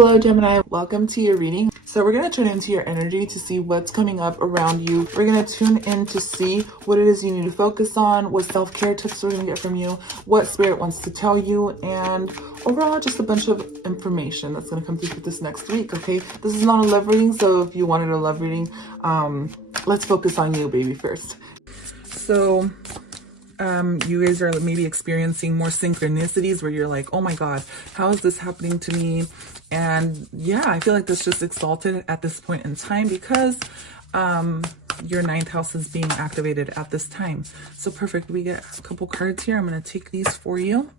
Hello Gemini, welcome to your reading. So we're going to tune into your energy to see what's coming up around you. We're going to tune in to see what it is you need to focus on, what self-care tips we're going to get from you, what spirit wants to tell you, and overall just a bunch of information that's going to come through for this next week. Okay, this is not a love reading, so if you wanted a love reading, let's focus on you, baby, first. So you guys are maybe experiencing more synchronicities where you're like, oh my god, how is this happening to me? And yeah, I feel like this just exalted at this point in time because your ninth house is being activated at this time. So perfect. We get a couple cards here. I'm going to take these for you.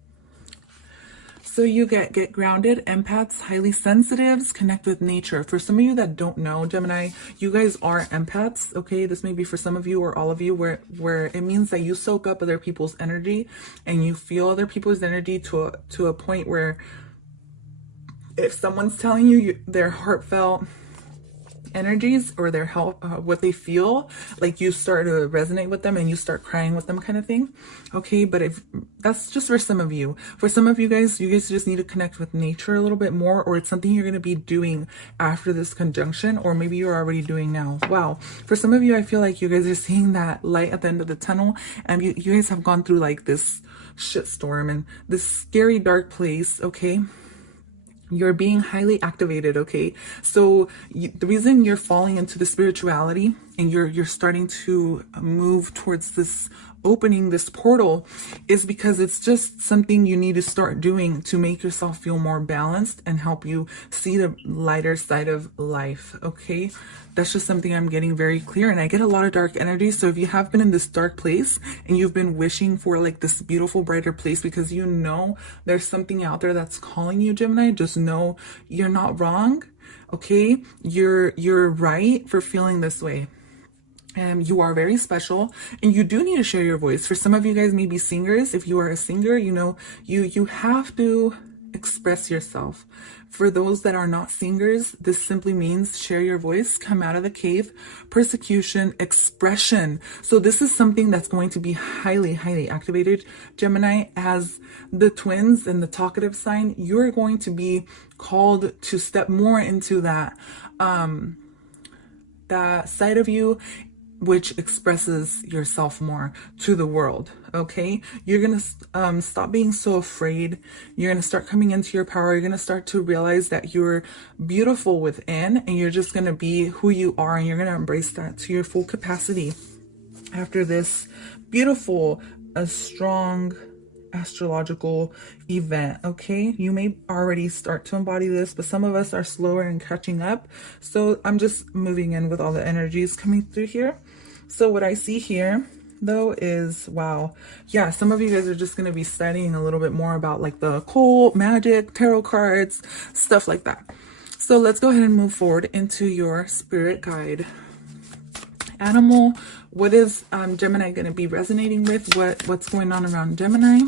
So you get grounded, empaths, highly sensitives, connect with nature. For some of you that don't know, Gemini, you guys are empaths, okay? This may be for some of you or all of you where it means that you soak up other people's energy and you feel other people's energy to a point where if someone's telling you their heartfelt energies or their what they feel, like you start to resonate with them and you start crying with them, kind of thing. Okay, but if that's just for some of you. For some of you guys just need to connect with nature a little bit more, or it's something you're going to be doing after this conjunction, or maybe you're already doing now. Wow, for some of you, I feel like you guys are seeing that light at the end of the tunnel, and you guys have gone through like this shitstorm and this scary dark place. Okay, you're being highly activated. Okay, so the reason you're falling into the spirituality and you're starting to move towards this opening, this portal, is because it's just something you need to start doing to make yourself feel more balanced and help you see the lighter side of life. Okay, that's just something I'm getting very clear, and I get a lot of dark energy. So if you have been in this dark place and you've been wishing for like this beautiful brighter place because you know there's something out there that's calling you, Gemini, just know you're not wrong. Okay, you're right for feeling this way. And you are very special, and you do need to share your voice. For some of you guys, maybe singers, if you are a singer, you know, you have to express yourself. For those that are not singers, this simply means share your voice, come out of the cave, persecution, expression. So this is something that's going to be highly, highly activated, Gemini. As the twins and the talkative sign, you're going to be called to step more into that side of you which expresses yourself more to the world. Okay, you're gonna stop being so afraid. You're gonna start coming into your power. You're gonna start to realize that you're beautiful within, and you're just gonna be who you are, and you're gonna embrace that to your full capacity after this beautiful, strong astrological event. Okay, you may already start to embody this, but some of us are slower in catching up. So I'm just moving in with all the energies coming through here. So what I see here though is, wow, yeah, some of you guys are just going to be studying a little bit more about like the occult, magic, tarot cards, stuff like that. So let's go ahead and move forward into your spirit guide animal. What is Gemini going to be resonating with? What's going on around Gemini?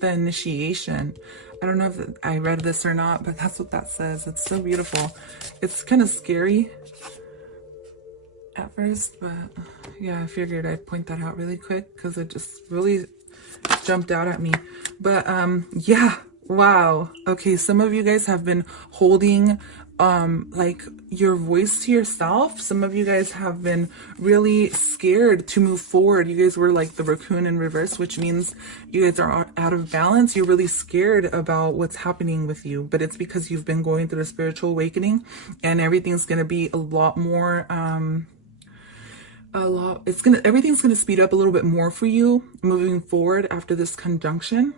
The initiation. I don't know if I read this or not, but that's what that says. It's so beautiful. It's kind of scary at first, but yeah, I figured I'd point that out really quick because it just really jumped out at me. But yeah, wow. Okay, some of you guys have been holding like your voice to yourself. Some of you guys have been really scared to move forward. You guys were like the raccoon in reverse, which means you guys are out of balance. You're really scared about what's happening with you, but it's because you've been going through a spiritual awakening, and everything's going to be a lot more everything's going to speed up a little bit more for you moving forward after this conjunction.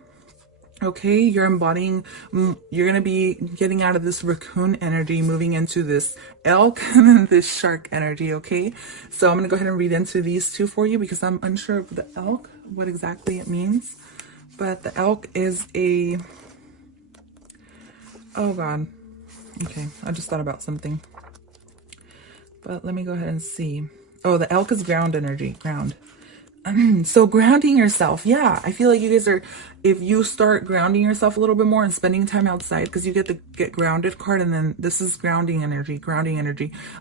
Okay, you're embodying, you're going to be getting out of this raccoon energy, moving into this elk and then this shark energy. Okay, so I'm going to go ahead and read into these two for you because I'm unsure of the elk, what exactly it means. But the elk is a, oh god, okay, I just thought about something, but let me go ahead and see. Oh, the elk is ground energy, ground. So grounding yourself, yeah, I feel like you guys are, if you start grounding yourself a little bit more and spending time outside, because you get the get grounded card, and then this is grounding energy.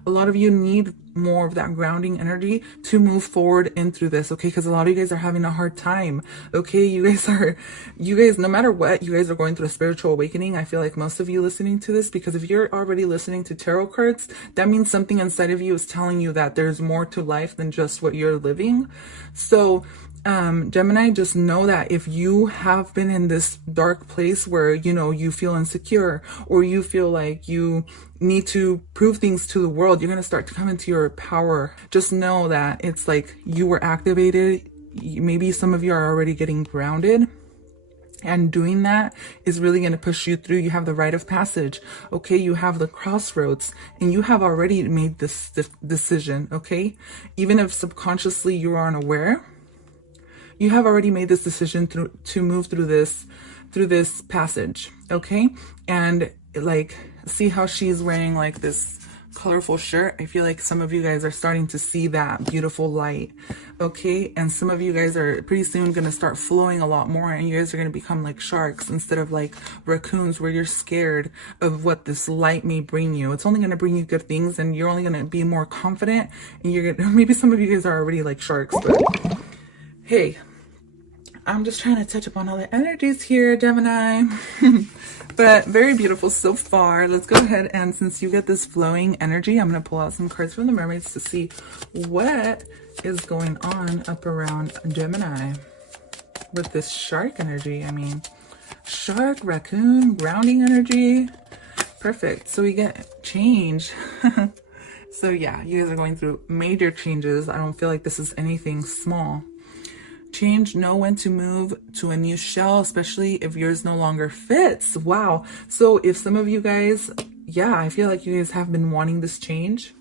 A lot of you need more of that grounding energy to move forward in through this, okay? Because a lot of you guys are having a hard time, okay? You guys, no matter what, you guys are going through a spiritual awakening. I feel like most of you listening to this, because if you're already listening to tarot cards, that means something inside of you is telling you that there's more to life than just what you're living. So Gemini, just know that if you have been in this dark place where, you know, you feel insecure or you feel like you need to prove things to the world, you're going to start to come into your power. Just know that it's like you were activated. Maybe some of you are already getting grounded, and doing that is really going to push you through. You have the rite of passage, okay? You have the crossroads, and you have already made this decision, okay? Even if subconsciously you are unaware, you have already made this decision to move through this passage, okay? And like, see how she's wearing like this colorful shirt? I feel like some of you guys are starting to see that beautiful light, okay? And some of you guys are pretty soon going to start flowing a lot more, and you guys are going to become like sharks instead of like raccoons, where you're scared of what this light may bring you. It's only going to bring you good things, and you're only going to be more confident, and you're going to, maybe some of you guys are already like sharks, but hey, I'm just trying to touch upon all the energies here, Gemini. But very beautiful so far. Let's go ahead, and since you get this flowing energy, I'm going to pull out some cards from the mermaids to see what is going on up around Gemini with this shark energy. I mean, shark, raccoon, grounding energy. Perfect. So we get change. So yeah, you guys are going through major changes. I don't feel like this is anything small. Change, know when to move to a new shell, especially if yours no longer fits. Wow. So if some of you guys, yeah, I feel like you guys have been wanting this change,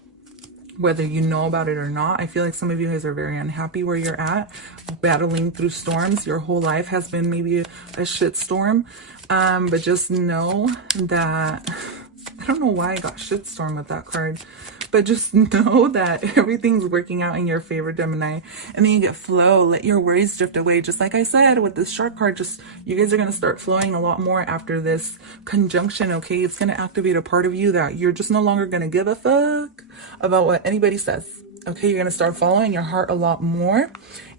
whether you know about it or not. I feel like some of you guys are very unhappy where you're at, battling through storms. Your whole life has been maybe a shit storm. But just know that, I don't know why I got shitstorm with that card, but just know that everything's working out in your favor, Gemini. And then you get flow, let your worries drift away. Just like I said with this shark card, just you guys are going to start flowing a lot more after this conjunction, okay? It's going to activate a part of you that you're just no longer going to give a fuck about what anybody says, okay? You're going to start following your heart a lot more.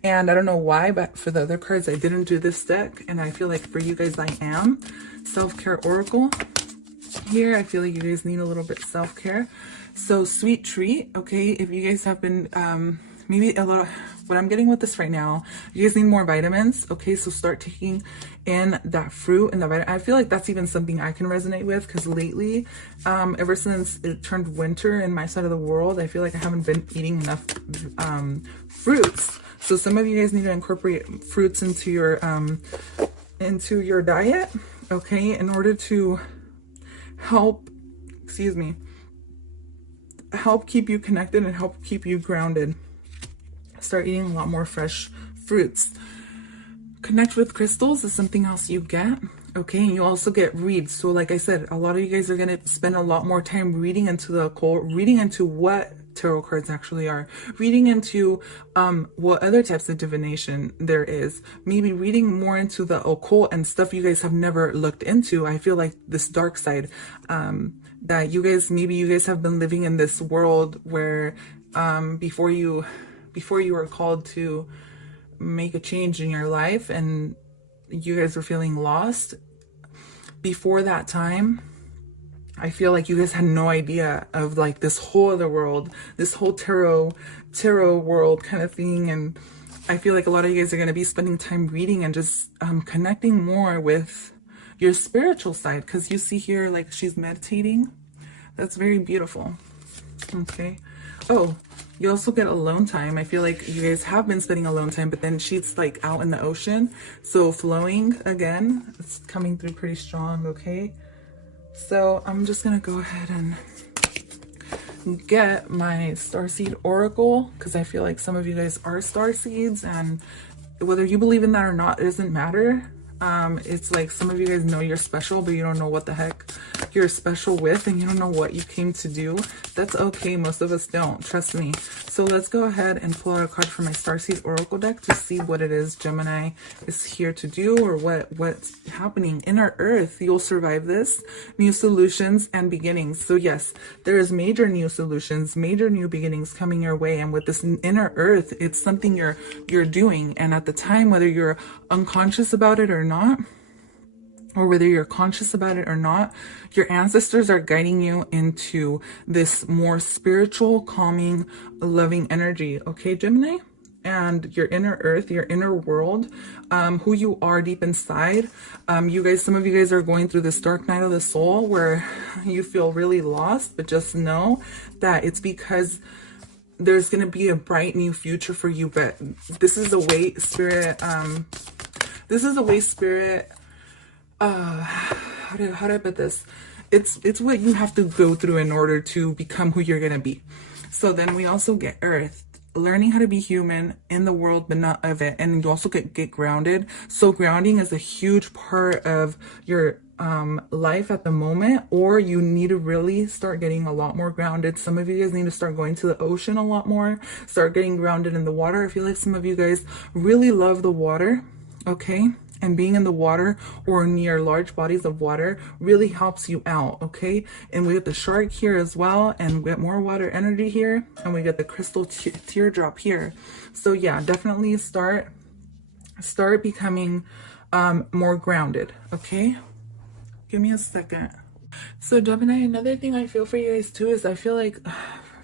And I don't know why, but for the other cards, I didn't do this deck. And I feel like for you guys, I am. Self-care oracle. Here, I feel like you guys need a little bit of self-care. So sweet treat, okay? If you guys have been, maybe a little, what I'm getting with this right now, you guys need more vitamins, okay? So start taking in that fruit and the vitamin. I feel like that's even something I can resonate with, because lately, ever since it turned winter in my side of the world, I feel like I haven't been eating enough fruits. So some of you guys need to incorporate fruits into your diet, okay? In order to help keep you connected and help keep you grounded. Start eating a lot more fresh fruits. Connect with crystals is something else you get, okay? And you also get reads. So like I said, a lot of you guys are going to spend a lot more time reading into the occult, reading into what tarot cards actually are, reading into what other types of divination there is, maybe reading more into the occult and stuff you guys have never looked into. I feel like this dark side, that you guys have been living in this world where before you were called to make a change in your life and you guys were feeling lost. Before that time, I feel like you guys had no idea of like this whole other world, this whole tarot world kind of thing. And I feel like a lot of you guys are going to be spending time reading and just connecting more with your spiritual side, because you see here like she's meditating. That's very beautiful. Okay. Oh, you also get alone time. I feel like you guys have been spending alone time, but then she's like out in the ocean. So flowing again, it's coming through pretty strong. Okay. So I'm just going to go ahead and get my starseed oracle, because I feel like some of you guys are starseeds, and whether you believe in that or not, it doesn't matter. It's like some of you guys know you're special, but you don't know what the heck you're special with and you don't know what you came to do. That's okay. Most of us don't. Trust me. So let's go ahead and pull out a card from my Starseed Oracle deck to see what it is Gemini is here to do, or what's happening. Inner Earth, you'll survive this. New solutions and beginnings. So yes, there is major new solutions, major new beginnings coming your way. And with this Inner Earth, it's something you're doing. And at the time, whether you're unconscious about it or not, or whether you're conscious about it or not, your ancestors are guiding you into this more spiritual, calming, loving energy. Okay, Gemini? And your inner earth, your inner world, who you are deep inside. You guys, some of you guys are going through this dark night of the soul where you feel really lost, but just know that it's because there's going to be a bright new future for you. But this is the way spirit, how do I put this? It's what you have to go through in order to become who you're going to be. So then we also get Earth, learning how to be human in the world, but not of it. And you also get grounded. So grounding is a huge part of your life at the moment, or you need to really start getting a lot more grounded. Some of you guys need to start going to the ocean a lot more, start getting grounded in the water. I feel like some of you guys really love the water, okay? And being in the water or near large bodies of water really helps you out, okay? And we get the shark here as well, and we get more water energy here, and we get the crystal teardrop here. So yeah, definitely start becoming more grounded, okay? Give me a second. So Gemini, another thing I feel for you guys too is I feel like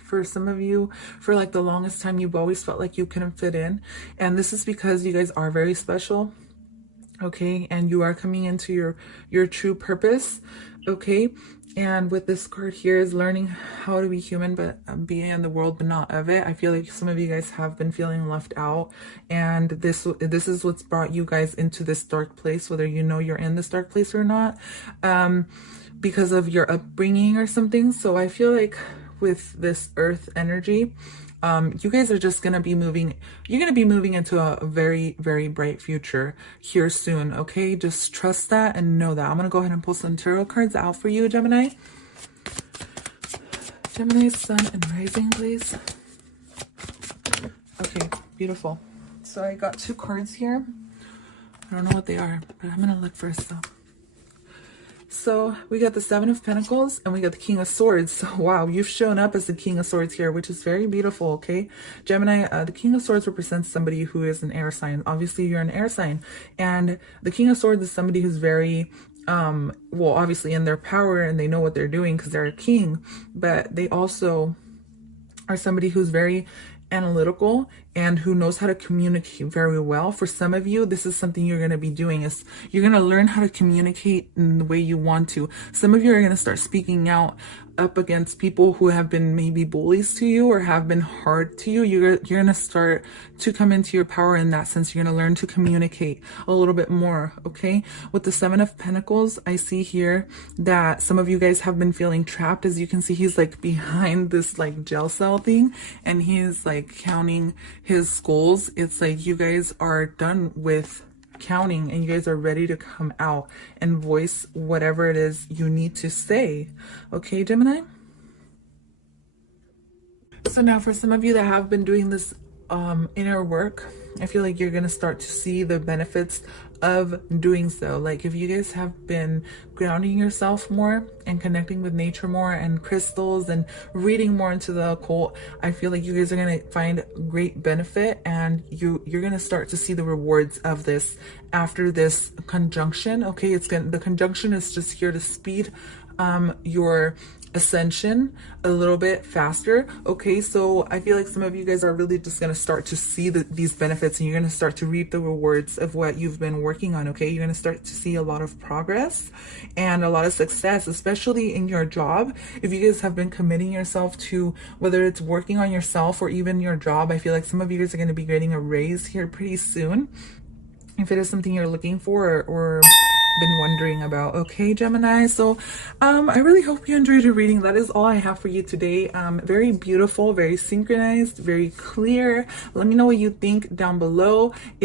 for some of you, for like the longest time, you've always felt like you couldn't fit in. And this is because you guys are very special. Okay, and you are coming into your true purpose. Okay, and with this card here is learning how to be human, but be in the world, but not of it. I feel like some of you guys have been feeling left out, and this is what's brought you guys into this dark place, whether you know you're in this dark place or not, because of your upbringing or something. So I feel like with this Earth energy, you guys are just going to be moving, you're going to be moving into a very, very bright future here soon. Okay, just trust that and know that. I'm going to go ahead and pull some tarot cards out for you, Gemini. Gemini, sun and rising, please. Okay, beautiful. So I got two cards here. I don't know what they are, but I'm going to look first though. So we got the Seven of Pentacles and we got the King of Swords. So wow, you've shown up as the King of Swords here, which is very beautiful. Okay, Gemini, the King of Swords represents somebody who is an air sign. Obviously you're an air sign, and the King of Swords is somebody who's very well, obviously in their power, and they know what they're doing because they're a king, but they also are somebody who's very analytical and who knows how to communicate very well. For some of you, this is something you're going to be doing, is you're going to learn how to communicate in the way you want to. Some of you are going to start speaking out up against people who have been maybe bullies to you or have been hard to you. You're going to start to come into your power in that sense. You're going to learn to communicate a little bit more, okay? With the Seven of Pentacles, I see here that some of you guys have been feeling trapped. As you can see, he's like behind this like jail cell thing, and he's like counting his skulls. It's like you guys are done with counting and you guys are ready to come out and voice whatever it is you need to say. Okay, Gemini? So now for some of you that have been doing this inner work, I feel like you're going to start to see the benefits of doing so. Like if you guys have been grounding yourself more and connecting with nature more and crystals and reading more into the occult, I feel like you guys are going to find great benefit, and you're going to start to see the rewards of this after this conjunction. Okay, the conjunction is just here to speed your ascension a little bit faster. Okay, so I feel like some of you guys are really just going to start to see these benefits, and you're going to start to reap the rewards of what you've been working on. Okay, you're going to start to see a lot of progress and a lot of success, especially in your job. If you guys have been committing yourself to whether it's working on yourself or even your job, I feel like some of you guys are going to be getting a raise here pretty soon, if it is something you're looking for or been wondering about. Okay, Gemini, so I really hope you enjoyed your reading. That is all I have for you today. Very beautiful, very synchronized, very clear. Let me know what you think down below.